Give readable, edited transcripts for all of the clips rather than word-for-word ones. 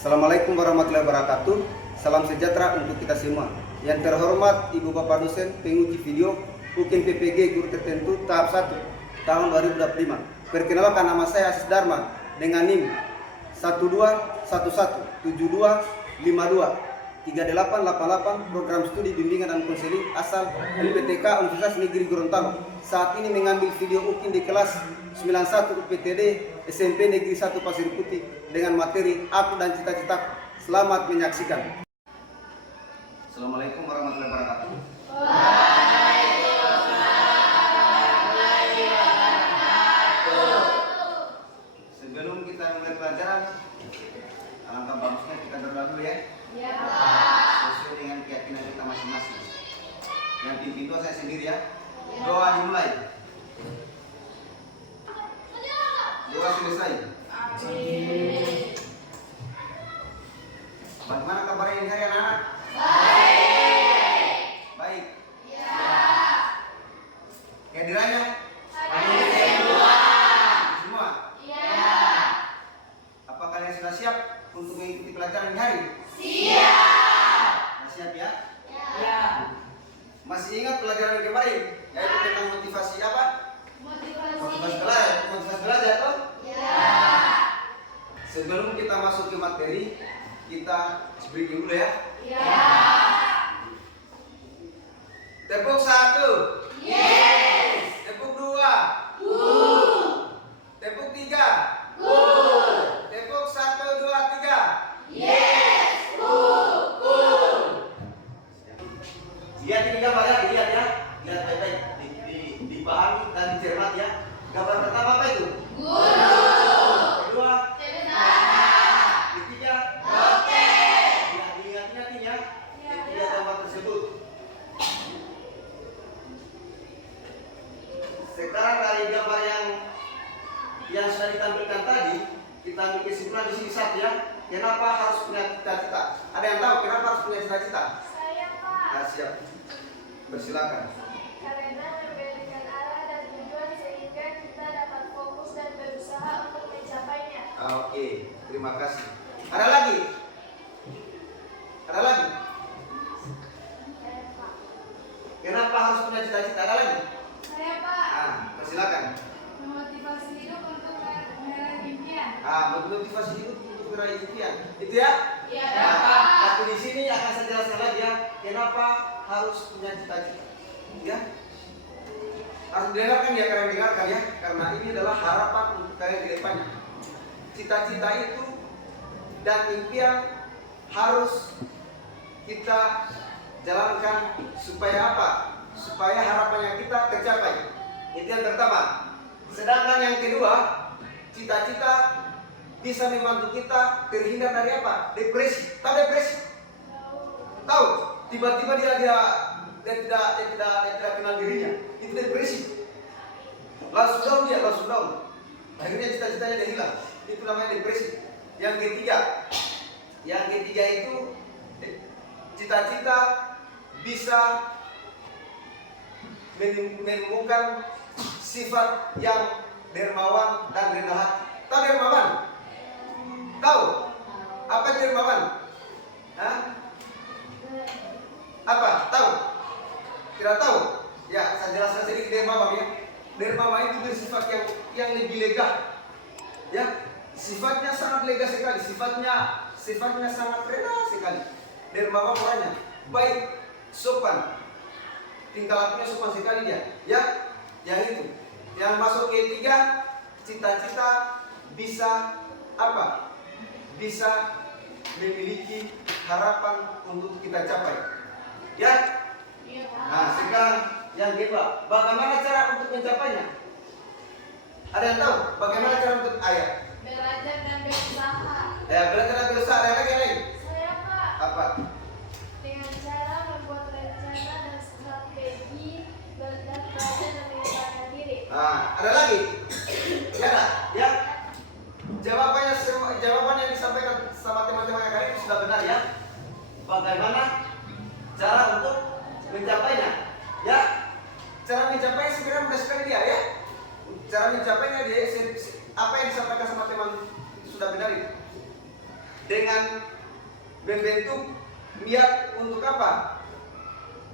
Assalamualaikum warahmatullahi wabarakatuh. Salam sejahtera untuk kita semua. Yang terhormat Ibu Bapak dosen penguji video UKIN PPG guru tertentu tahap 1 tahun 2025. Perkenalkan, nama saya Asis Dharma dengan NIM 127172523888, program studi bimbingan dan konseling asal LPTK Universitas Negeri Gorontalo. Saat ini mengambil video UKIN di kelas 91 UPTD SMP Negeri 1 Pasir Putih dengan materi Aku dan Cita-Citaku. Selamat menyaksikan. Assalamualaikum warahmatullahi wabarakatuh. Sebelum kita mulai pelajaran, alangkah bagusnya kita berdoa dulu ya. Sesuai dengan keyakinan kita masing-masing. Yang pimpin doa saya sendiri ya. Doa dimulai. Doa selesai. Bagaimana kabarnya ini hari anak-anak? Baik. Kehadirannya? Semua? Apa kalian sudah siap untuk mengikuti pelajaran ini hari? Siap ya? Masih ingat pelajaran yang kemarin? Yaitu tentang motivasi apa? Motivasi belajar toh? Sebelum kita masuk ke materi, kita breaking dulu ya. Tepuk 1. Yes. Tepuk 2. Tepuk 3. Tepuk 1, 2, 3. Yes. Lihat ini gambar ya, lihat ya. Lihat baik-baik, dipahami dan dicermati ya. Gambar pertama apa itu? Guru. Kedua? Ketiga? Dokter. Ingat-ingat ya. Ketiga gambar tersebut. Sekarang dari gambar yang sudah ditampilkan tadi, kita ambil kesimpulan di sini satu ya. Kenapa harus punya cita-cita? Ada yang tahu kenapa harus punya cita-cita? Saya, Pak. Nah, siap. Persilakan. Karena memberikan arah dan tujuan sehingga kita dapat fokus dan berusaha untuk mencapainya. Oke, terima kasih. Ada lagi? Ada lagi? Saya, Pak. Kenapa harus punya cita-cita? Ada lagi? Saya, Pak. Ah, persilakan. Memotivasi hidup untuk meraih impian. Motivasi hidup untuk meraih impian. Itu ya? Iya, Nah, Pak. tapi di sini akan saya jelaskan lagi ya. Kenapa harus punya cita-cita? Ya? Harus didengarkan ya, kalian dengarkan ya. Karena ini adalah harapan untuk kalian ke depannya. Cita-cita itu dan impian harus kita jalankan supaya apa? Supaya harapannya kita tercapai. Itu yang pertama. Sedangkan yang kedua, cita-cita bisa membantu kita terhindar dari apa? Depresi. Tahu depresi? Tahu? Tiba-tiba dia tidak kenal dirinya. Itu depresi. Langsung down. Akhirnya cita-citanya dia hilang. Itu namanya depresi. Yang ketiga itu cita-cita bisa menemukan sifat yang dermawan dan rendah hati. Tahu dermawan? Tahu? Apa itu dermawan? Hah? Apa? Tahu? Tidak tahu? Ya, saya jelaskan sedikit dermawan ya. Dermawan itu bersifat yang lebih lega. Ya, sifatnya sangat lega sekali, sifatnya sangat rendah sekali. Dermawan orangnya baik, sopan, tingkah lakunya sopan sekali dia. Ya, yang itu. Yang masuk ketiga, cita-cita bisa apa? Bisa memiliki harapan untuk kita capai. Ya. Nah, sekarang yang kedua, bagaimana cara untuk mencapainya? Ada yang tahu? Bagaimana cara untuk ayat? Belajar dan berusaha. Ya, belajar dan berusaha. Ada lagi lain? Saya, Pak. Apa? Dengan cara membuat rencana dan strategi dan belajar dan mengembangkan diri. Nah, ada lagi? Ya, ada? Ya. Jawaban yang disampaikan sama teman-teman yang kalian sudah benar ya. Bagaimana cara untuk mencapainya? Ya, cara mencapainya sebenarnya mudah sekali dia ya. Cara mencapainya dia apa yang disampaikan sama teman itu sudah benar itu. dengan membentuk niat untuk apa?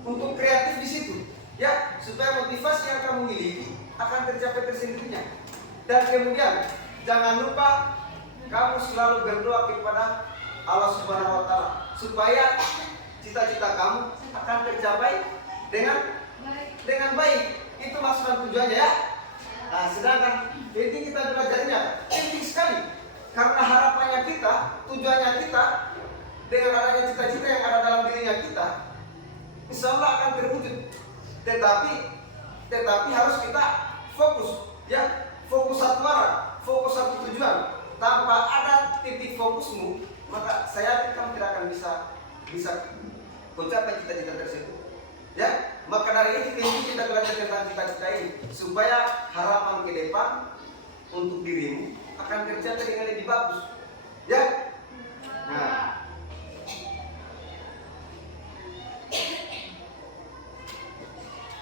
Untuk kreatif di situ, ya, supaya motivasi yang kamu miliki akan tercapai tersendirinya. Dan kemudian jangan lupa kamu selalu berdoa kepada Allah Subhanahu wa Ta'ala supaya cita-cita kamu akan tercapai dengan baik. Itu maksud dan tujuannya, ya. Nah, sedangkan penting kita belajarnya penting sekali karena harapannya kita, tujuannya kita dengan adanya cita-cita yang ada dalam dirinya kita, insya Allah akan terwujud. Tetapi harus kita fokus, ya, fokus satu arah, fokus satu tujuan. Tanpa ada titik fokusmu, maka saya yakin kamu tidak akan bisa mencapai cita-cita tersebut. Ya, maka dari itu kita belajar tentang cita-cita ini supaya harapan ke depan untuk dirimu akan tercapai dengan lebih bagus. Ya.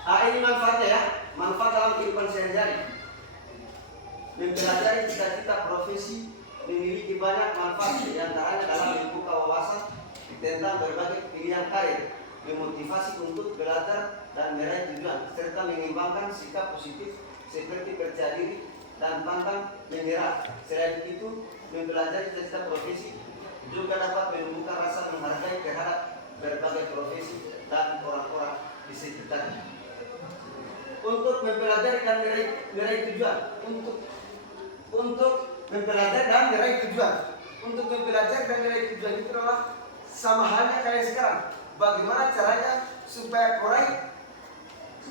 Nah, ini manfaatnya, ya, manfaat dalam kehidupan sehari-hari. Mempelajari cita-cita profesi memiliki banyak manfaat, di antaranya dalam membuka wawasan tentang berbagai pilihan karir, memotivasi untuk belajar dan meraih tujuan, serta mengembangkan sikap positif seperti percaya diri dan pantang menyerah. Selain itu, mempelajari cita-cita profesi juga dapat menumbuhkan rasa menghargai terhadap berbagai profesi dan orang-orang di sekitarnya. Untuk mempelajari dan meraih tujuan, untuk mempelajari dan meraih tujuan, untuk mempelajari dan meraih tujuan itu adalah sama halnya kayak sekarang. Bagaimana caranya supaya meraih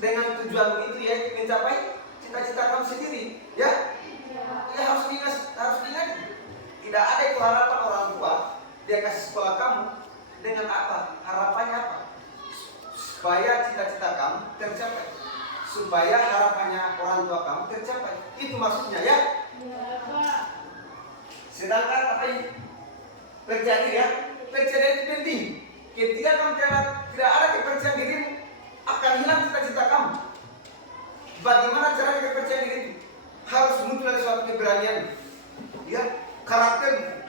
dengan tujuanmu itu, ya, mencapai cita-cita kamu sendiri, ya? Ya, harus diingat. Tidak ada itu harapan orang tua dia kasih sekolah kamu dengan apa? Harapannya apa? Supaya cita-cita kamu tercapai, supaya harapannya orang tua kamu tercapai. Itu maksudnya, ya. Sedangkan apa yang terjadi, ya, percaya itu penting. Ketika kamu tidak ada kepercayaan dirimu, akan hilang cita-cita kamu. Bagaimana caranya kepercayaan diri itu? Harus muncul dari suatu keberanian, ya, karakter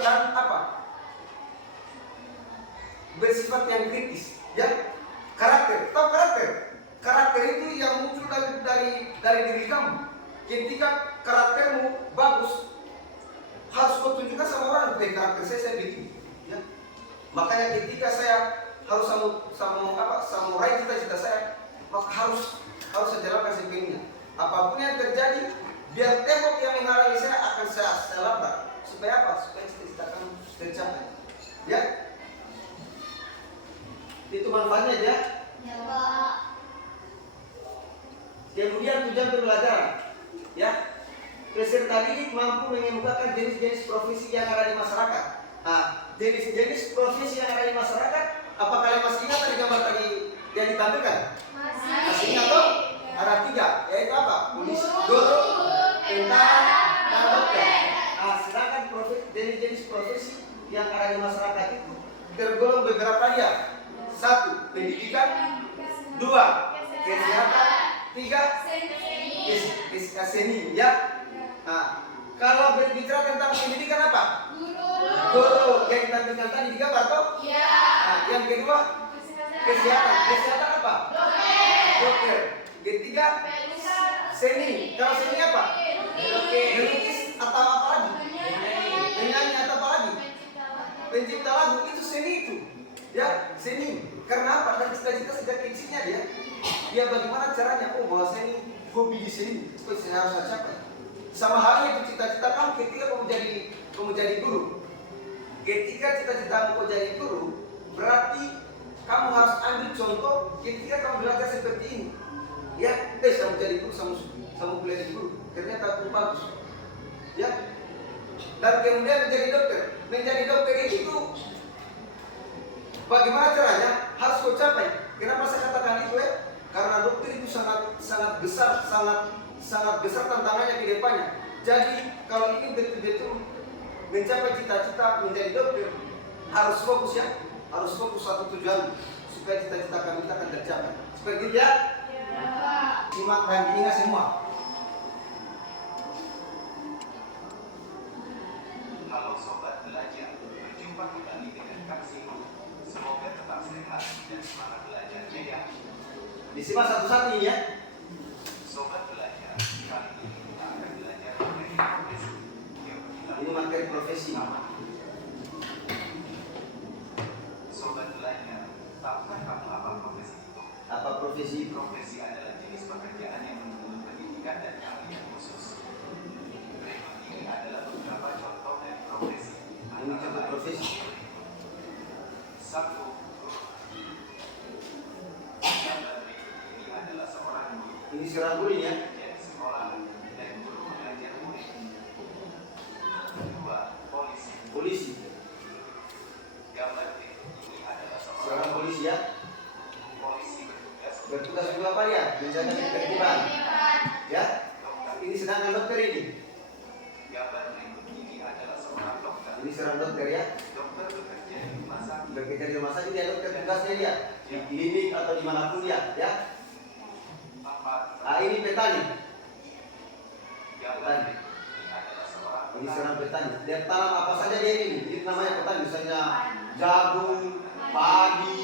dan apa? Bersifat yang kritis, ya. Karakter, tahu karakter? Karakter itu yang muncul dari diri kamu. Ketika karaktermu bagus, harus kau tunjukkan sama orang, karakter saya begini, ya. Makanya ketika saya harus sama meraih cita-cita saya, maka harus saya jalankan sepenuhnya. Apapun yang terjadi, biar tembok yang menghalangi saya akan saya labrak. Supaya apa? Supaya cita-cita kamu tercapai. Ya. Itu manfaatnya, ya. Kemudian tujuan pembelajaran, ya. Peserta didik mampu mengemukakan jenis-jenis profesi yang ada di masyarakat. Nah, jenis-jenis profesi yang ada di masyarakat, apa kalian masih ingat tadi gambar tadi yang ditampilkan? Masih ingat, toh? Ada 3, yaitu apa? Polisi, guru, tentara, dan dokter. Nah, sedangkan jenis-jenis profesi yang ada di masyarakat itu tergolong beberapa, dia. 1. Pendidikan. 2. Kesehatan. 3. Seni, ya. Nah, kalau berbicara tentang pendidikan apa? Guru. Yang ditampilkan tadi di gambar, toh? Iya. Nah, yang kedua, kesehatan. Kesehatan apa? Dokter. Ketiga, seni. Kalau seni apa? Melukis atau apa lagi? Menyanyi atau apa lagi? Pencipta lagu. Itu seni itu, ya, seni. Karena apa? Dan cita-cita sejak kecilnya dia bagaimana caranya? Oh, bahwa seni, hobi di sini, supaya saya harus capai. Sama halnya itu cita-cita kamu ketika kamu jadi guru. Ketika cita-citamu kau jadi guru, berarti kamu harus ambil contoh ketika kamu belajar seperti ini. Ya, kamu jadi guru, sama kuliah di guru, ternyata aku bagus, ya. Dan kemudian menjadi dokter. Menjadi dokter itu bagaimana caranya? Harus kau capai. Kenapa saya katakan itu, ya? Karena dokter itu sangat besar tantangannya ke depannya. Jadi kalau ingin betul-betul mencapai cita-cita menjadi dokter, harus fokus, ya. Harus fokus satu tujuan supaya cita-cita kami akan tercapai. Seperti itu, ya. Simak dan diingat semua. Halo sobat belajar. Disimak satu-satu ini ya. Sobat belajar, kali ini kita akan belajar materi profesi. Ini materi profesi. Sobat belajar, tahukah kamu apa profesi itu? Apa profesi? Profesi adalah jenis pekerjaan yang menuntut pendidikan dan keahlian khusus. Berikut ini adalah beberapa contoh dari profesi. Ini contoh profesi. Satu, guru. Gambar berikut ini adalah seorang guru. Ini seorang guru ya. Jadi sekolah dan guru mengajar murid. Kedua, polisi. Polisi. Gambar berikut ini adalah Seorang seorang polisi ya. polisi bertugas Bertugas juga apa ya? Menjaga ketertiban. Ya. dokter. Ini sedangkan dokter ini. Gambar berikut ini adalah seorang dokter. Ini seorang dokter ya. Dokter bekerja di rumah sakit. Bekerja di rumah sakit dia dokter, tugasnya dia di klinik atau dimanapun dia ya. Empat, Ah, ini petani. gambar berikut ini adalah seorang Ini seorang petani. Dia tanam apa saja dia ini. Itu namanya petani. Misalnya jagung, padi,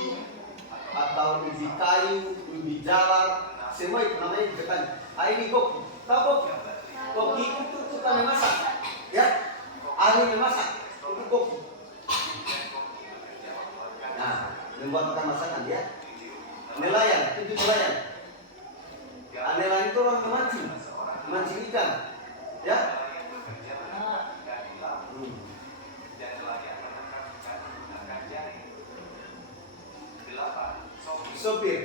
atau ubi kayu, ubi jalar. Semua itu namanya petani. Ah, ini kopi. Tahu kopi? Kopi itu tukang memasak. Ya. Ahli memasak. Itu kopi. Nah, membuat tukang masakan ya. Nelayan, itu nelayan. Ah, nelayan itu orang memancing, memancing ikan. Ya. Hmm. dan nelayan menangkap ikan menggunakan jaring. 8. Sopir. Sopir.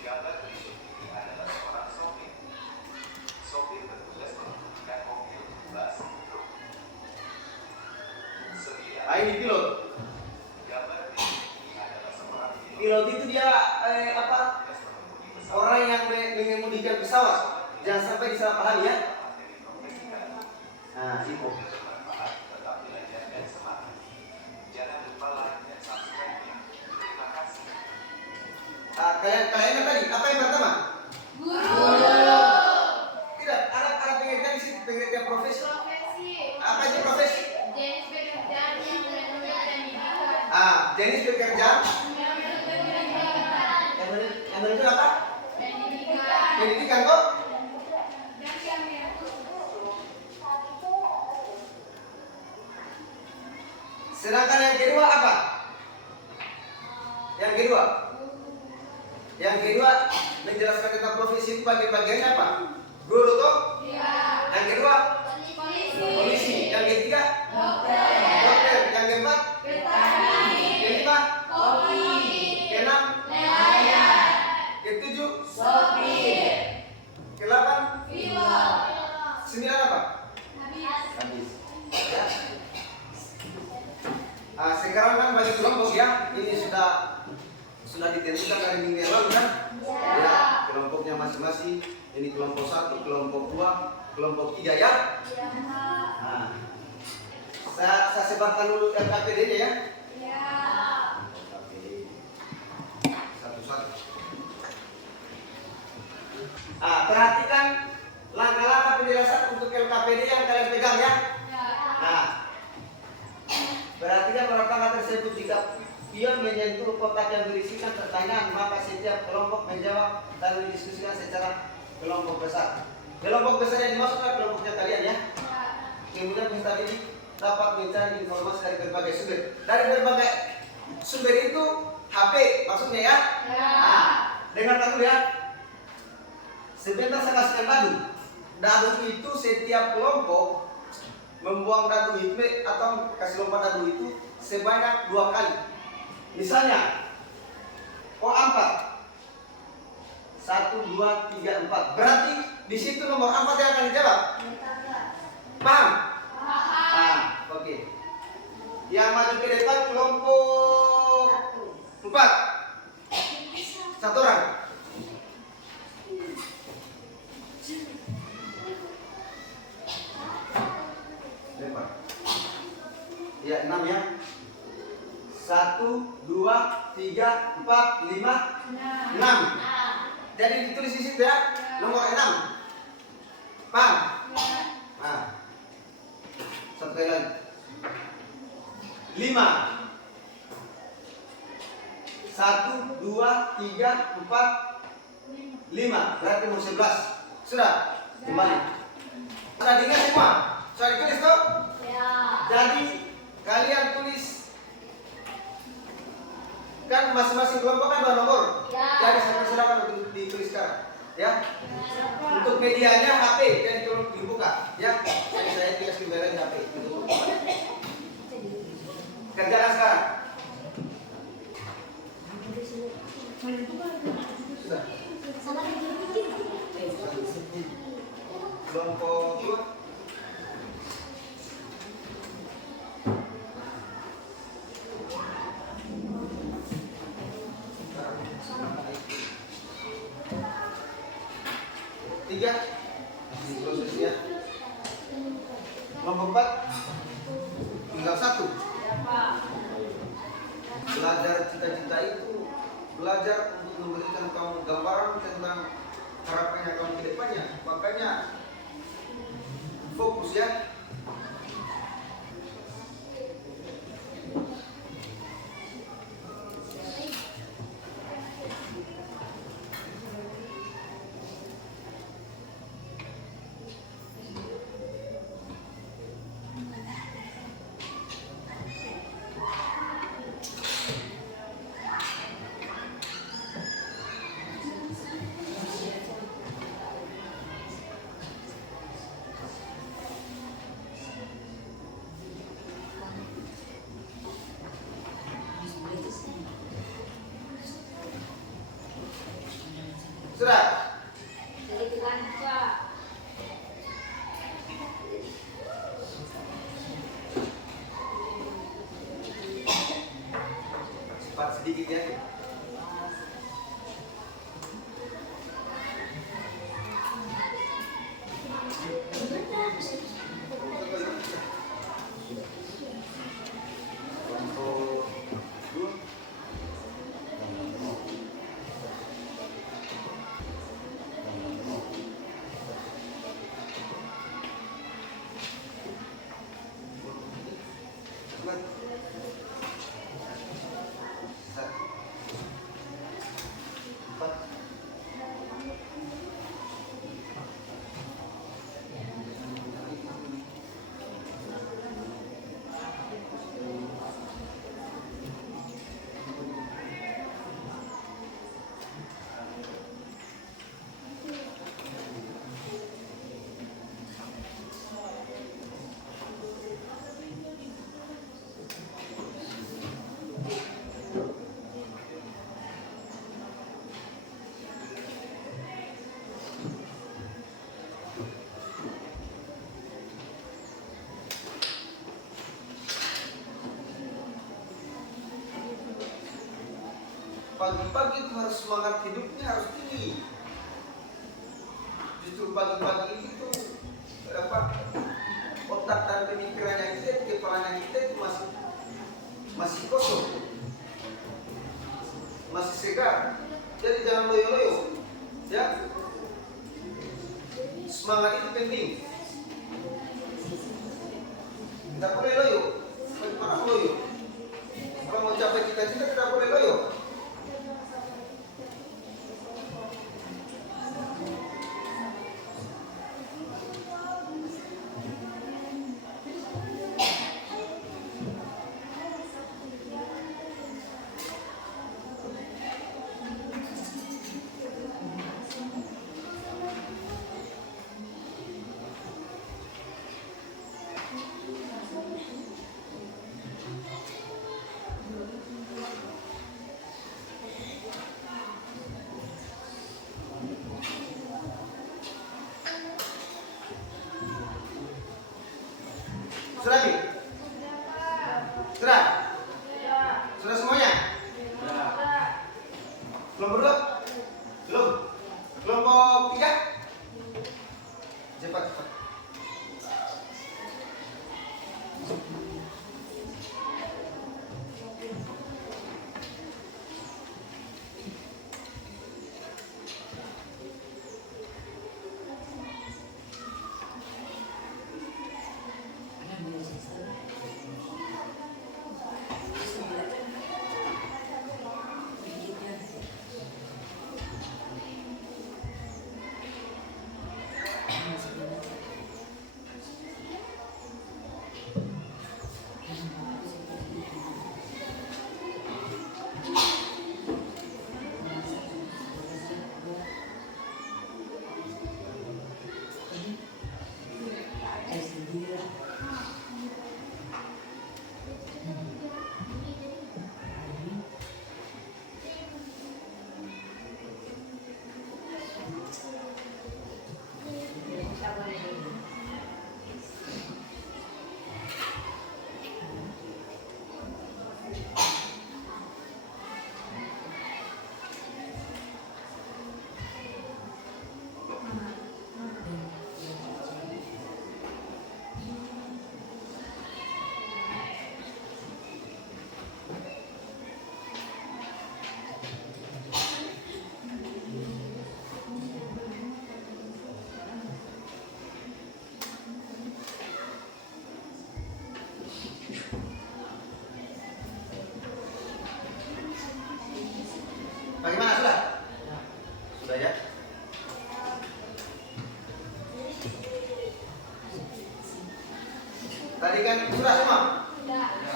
Gambar berikut ini adalah seorang sopir. Sopir bertugas mengemudikan mobil, bus, truk. 9. Ah, ini pilot. Gambar berikut ini adalah seorang pilot. Pilot itu dia apa? Tugas mengemudi pesawat. Orang yang mengemudikan pesawat. Jangan sampai disalah pahami ya. Materi profesi kali. Nah, itu. Bermanfaat, tetap belajar dan semangat. Jangan lupa like dan subscribe-nya. Terima kasih. Ah, kalian tadi apa yang pertama? Tidak, ada pengertian di sini, pengertian profesi. Profesi. Apa itu profesi? Jenis pekerjaan yang menurut pendidikan. Ah, jenis pekerjaan Menurut pendidikan. yang menunjuk apa? Pendidikan. Pendidikan kok? Sedangkan yang kedua apa? Yang kedua? Yang kedua menjelaskan tentang profesi itu bagian-bagiannya apa? Guru toh? Ya. Yang kedua Polisi. polisi. Yang ketiga Dokter. dokter. Yang keempat Petani. kelima Kopi. keenam Nelayan. ketujuh Sopir. kedelapan Pilot. sembilan apa? Habis. Habis. Ya. Ah, sekarang kan bagi kelompok ya, ini sudah ditentukan dari minggu yang lalu kan? Ya, kelompoknya masing-masing. Ini kelompok 1, kelompok 2, kelompok 3 ya. Nah, saya sebarkan dulu LKPD-nya ya. Ya. Oke. Satu-satu. Ah, perhatikan langkah-langkah penjelasan untuk LKPD yang kalian pegang ya. Nah, perhatikan pertama tersebut jika pion menyentuh kotak yang berisikan pertanyaan, maka setiap kelompok menjawab dan didiskusikan secara kelompok besar. Kelompok besar yang dimaksudkan kelompoknya kalian ya. Kemudian peserta didik dapat mencari informasi dari berbagai sumber. Dari berbagai sumber itu HP maksudnya ya. Nah, dengarkan dulu ya. Sebentar saya kasihkan dadu. Dadu itu setiap kelompok membuang dadu itu atau kasih lompat dadu itu sebanyak 2 kali. Misalnya, kok 4. 1, 2, 3, 4. Berarti di situ nomor 4 yang akan dijawab. Paham? Ah, oke. Yang maju ke depan kelompok 4. 1 orang. Lempar. Ya, 6 ya. 1, 2, 3, 4, 5, 6. Jadi ditulis di situ ya, nomor 6. Paham? Nah. Satu kali lagi. 5. 1, 2, 3, 4, 5. Berarti mau 11. Sudah? Kembali. Sudah diingat semua? Sudah ditulis toh? Ya. Jadi kalian tulis. Kan masing-masing kelompok kan bernomor. Ya. Jadi saya persilakan untuk ditulis sekarang. Ya. Untuk medianya HP dan tolong dibuka. Ya. Jadi saya tulis kembali di HP. Kerjakan sekarang. Sudah. Kelompok 2. Tiga, prosesnya. Kelompok 4, tinggal 1. Belajar cita-cita itu belajar untuk memberikan kamu gambaran tentang harapannya kamu ke depannya. Makanya fokus ya. Sudah? Cepat sedikit ya. Kelompok 2. Pagi-pagi itu harus semangat hidupnya harus tinggi. Justru pagi-pagi itu otak dan pemikirannya kita, kepalanya kita itu masih kosong, masih segar. Jadi jangan loyo-loyo, ya. Semangat itu penting. Tidak boleh loyo. Bagaimana loyo? Kalau mau capai cita-cita tidak boleh loyo.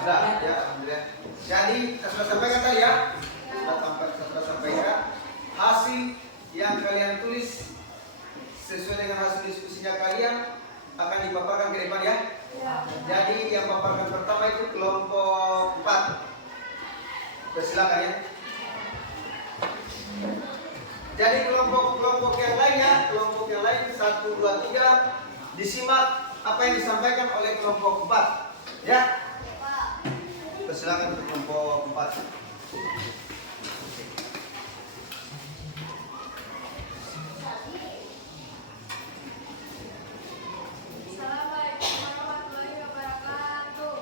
Sudah, ya, alhamdulillah. Jadi, kita sudah sampaikan tadi ya. Sudah sampaikan hasil yang kalian tulis sesuai dengan hasil diskusinya kalian akan dipaparkan ke depan ya. Jadi yang paparkan pertama itu kelompok 4. Silakan ya. Jadi kelompok yang lainnya, kelompok yang lain 1, 2, 3 disimak apa yang disampaikan oleh kelompok 4 ya. Silakan untuk kelompok 4. Assalamualaikum warahmatullahi wabarakatuh.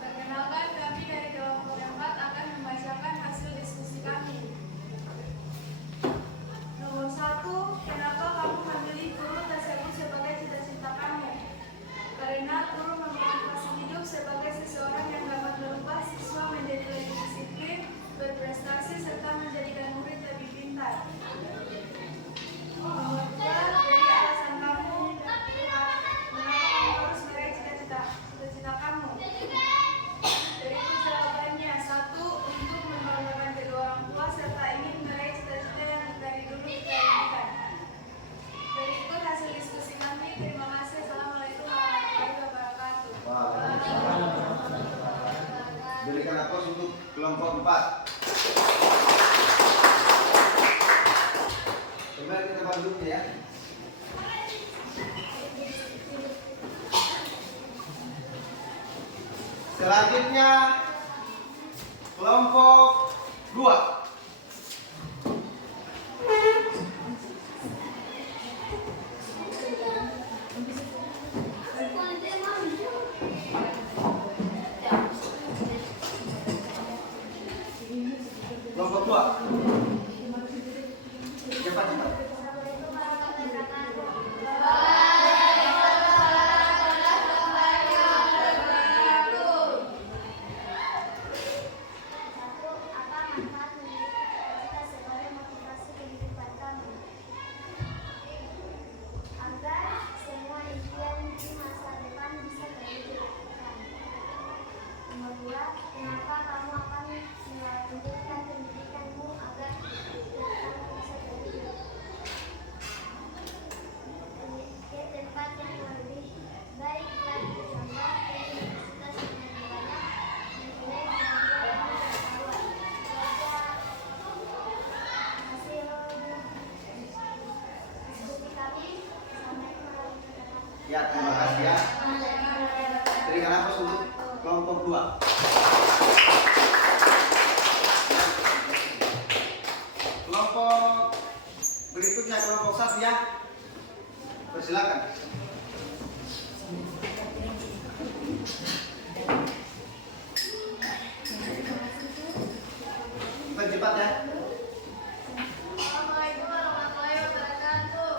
Perkenalkan, kami dari kelompok 4 akan membacakan hasil diskusi kami. Nomor 1, kenapa kamu memilih guru tersebut sebagai cita-cita kamu? Karena guru memotivasi hidup sebagai seseorang yang dapat merubah siswa menjadi lebih disiplin, berprestasi, serta menjadikan murid lebih pintar. Nomor 2, beri alasan kamu mengapa kamu harus meraih cita-cita kamu. Berikut jawabannya. 1, untuk membanggakan kedua orang tua serta ingin meraih cita-cita yang dari dulu kita inginkan. Berikut hasil diskusi kami. Terima kasih. Assalamualaikum warahmatullahi wabarakatuh. Berikan aplaus untuk kelompok 4. Kembali kita banduknya ya. Selanjutnya kelompok 2. Kelompok 2. Cepat. Assalamualaikum warahmatullahi wabarakatuh. Satu, apa manfaat memiliki cita-cita sebagai motivasi kehidupan kamu? Agar semua impian di masa depan bisa terwujud. Nomor 2, kenapa kamu akan melanjutkan pendidikanmu agar cita-citamu bisa terwujud? Ke tempat yang lebih baik lagi, contoh ke universitas yang lebih banyak, mempunyai kemampuan dan pengetahuan. Hasil diskusi kami sampai ke Ya, terima kasih ya. Berikan aplaus untuk kelompok 2. Kelompok berikutnya kelompok 1 ya. Persilakan. Cepat ya. Assalamualaikum warahmatullahi wabarakatuh.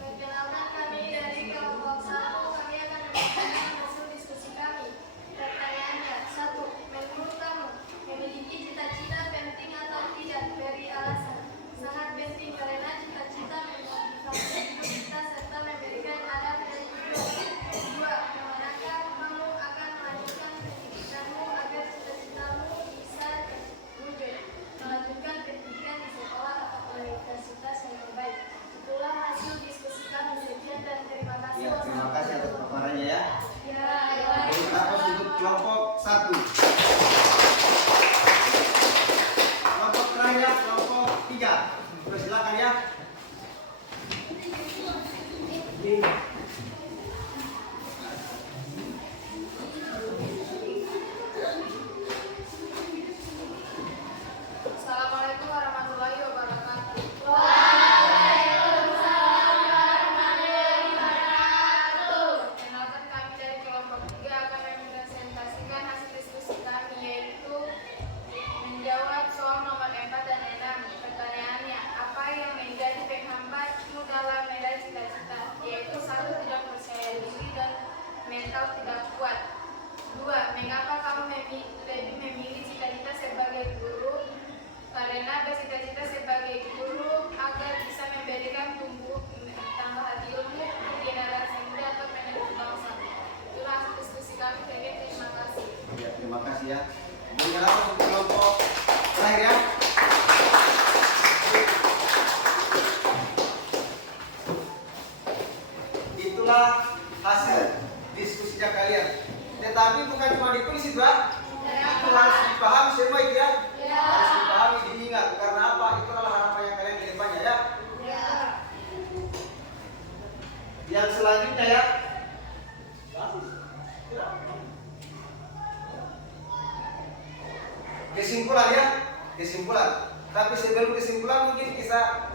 Perkenalkan, kami dari kelompok 1. Kami akan membacakan hasil diskusi kami. Pertanyaannya, 1. Menurut kamu, memiliki cita-cita penting atau tidak? Beri alasan. Sangat penting karena cita-cita memotivasi hidup kita serta memberikan arah dan tujuan. 2. Kemanakah kamu akan melanjutkan pendidikanmu agar cita-citamu bisa terwujud? Melanjutkan pendidikan di sekolah atau universitas yang terbaik. Itulah hasil diskusi kami. Sekian dan terima kasih. Ya, terima kasih atas paparannya ya. Ya, Berikan aplaus untuk kelompok 1. Kelompok terakhir kelompok 3. Persilakan ya. Assalamualaikum warahmatullahi wabarakatuh. Perkenalkan, kami dari kelompok 3 akan mempresentasikan hasil diskusi kami, yaitu menjawab soal nomor 4 dan 6. Pertanyaannya, apa yang menjadi penghambatmu dalam meraih cita-cita? Yaitu 1. itulah hasil diskusinya kalian. Tetapi bukan cuma ditulis itu ya. Itu harus dipahami semua itu ya. Harus dipahami, diingat. Karena apa? Itu adalah harapannya kalian di depannya ya. Yang selanjutnya ya. Kesimpulan ya. Kesimpulan. Tapi sebelum kesimpulan mungkin kita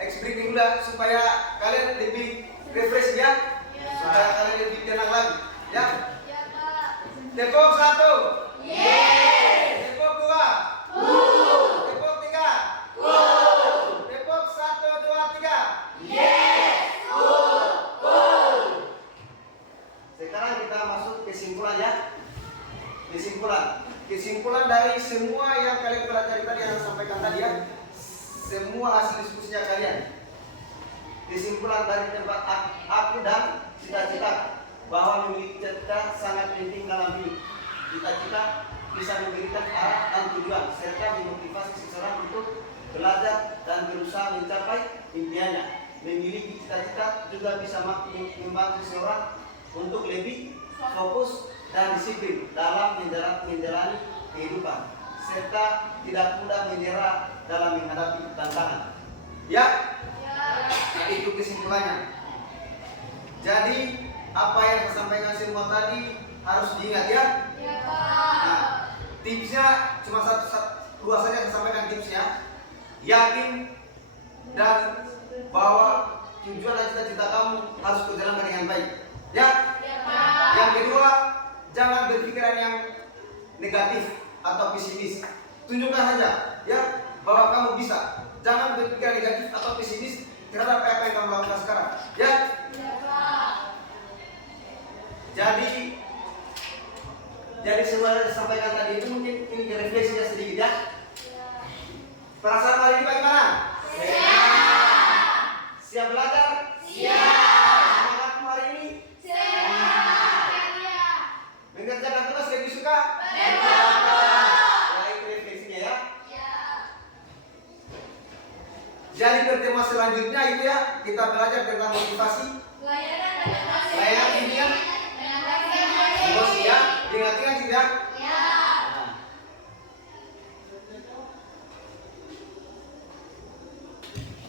breaking dulu ya, supaya kalian lebih refresh ya. Supaya kalian lebih tenang lagi ya. Tepuk 1. Tepuk 2. Tepuk 3. Tepuk 1, 2, 3. Sekarang kita masuk kesimpulan ya. Kesimpulan dari semua yang kalian pelajari tadi, yang saya sampaikan tadi ya. Semua hasil diskusinya kalian. Kesimpulan dari tempat aku dan cita-cita, bahwa memiliki cita-cita sangat penting dalam hidup. Cita-cita bisa memberikan arah dan tujuan, serta memotivasi seseorang untuk belajar dan berusaha mencapai impiannya. Memiliki cita-cita juga bisa membantu seseorang untuk lebih fokus dan disiplin dalam menjalani kehidupan, serta tidak mudah menyerah dalam menghadapi tantangan. Ya, itu kesimpulannya. Jadi apa yang saya sampaikan semua tadi harus diingat ya. Nah, tipsnya cuma dua saja saya sampaikan tipsnya. Yakin dan bahwa tujuan dan cita-cita kamu harus berjalan dengan baik. Ya. Yang kedua, jangan berpikiran yang negatif atau pesimis. Tunjukkan saja ya bahwa kamu bisa. Jangan berpikiran negatif atau pesimis terhadap apa yang kamu lakukan sekarang. Ya. Jadi semua yang disampaikan tadi itu mungkin ini refleksinya sedikit ya. Perasaan hari ini bagaimana? Siap belajar? Semangatmu hari ini? Mengerjakan tugas lebih suka? Ya, itu refleksinya ya. Jadi pertemuan selanjutnya itu ya, kita belajar tentang motivasi, layanan impian, emosi ya. Ingat-ingat tidak? Nah.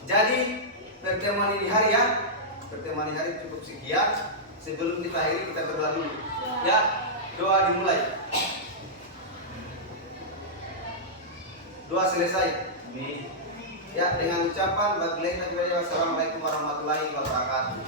Jadi pertemuan ini hari ya, pertemuan ini hari cukup sekian. Sebelum kita akhiri, kita berdoa dulu ya. Doa dimulai. Doa selesai. Ya, dengan ucapan Assalamualaikum warahmatullahi wabarakatuh.